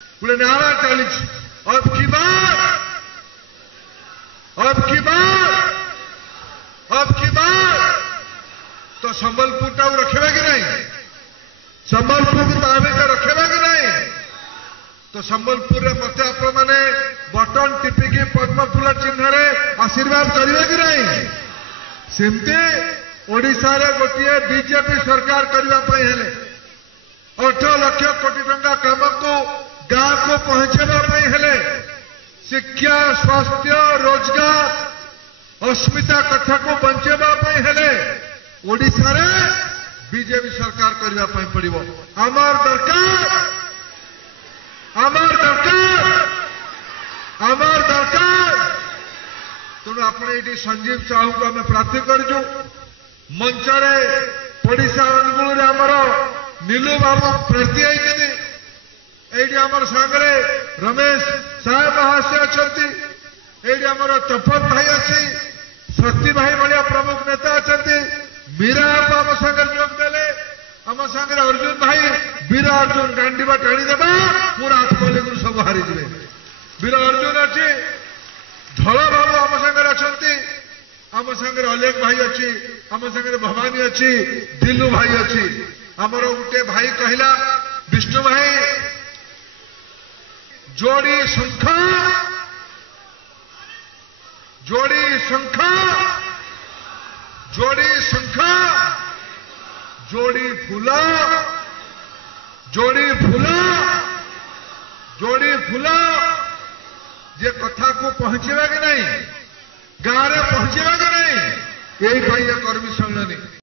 बोले नारा चली अब की बार तो संबलपुर टाऊ रखेगा कि नहीं, संबलपुर को आमे तो रखेगा कि नहीं। तो संबलपुर रे मत आपण माने बटन टिपिकी पद्म फूल चिन्ह रे आशीर्वाद करिवे कि नहीं। सेमते ओडिशा रे गोटिए बीजेपी सरकार करबा पई हेले 8 लाख कोटी टंका काम को गांव को पहुंचेबा पई हेले शिक्षा स्वास्थ्य रोजगार अस्मिता कथा को बंचेबा पई हेले ओडिशा रे बीजेपी सरकार करबा पई पड़िबो। आमार दरकार तेणु आपने ये संजीव साहू को आम प्रार्थी करूँ मंचरे ओडिशा अनुगुल आमर नीलू बाबू प्रार्थी होती ये आमर सांगे रमेश साहेब महाशय अच्छा ये आमर तपन भाई अच्छी शक्ति भाई भाया प्रमुख नेता अच्छा मीरा आम सागर जोग देले आम सागर अर्जुन भाई वीर अर्जुन गांडीबा टाणीदेवा पूरा आठमल्लिक सब हारीजे वीर अर्जुन अच्छी धल बाबू आम सागर अच्छा आम सागर अलेख भाई अच्छी आम सागर भवानी अच्छी दिलू भाई अच्छी आमर गोटे भाई कहला विष्णु भाई जोड़ी शंख जोड़ी फूला जे कथा को पहुंचेगा कि नहीं, गाँव में पहुंचेगा कि नहीं, यही कर्मी सम्मेलन।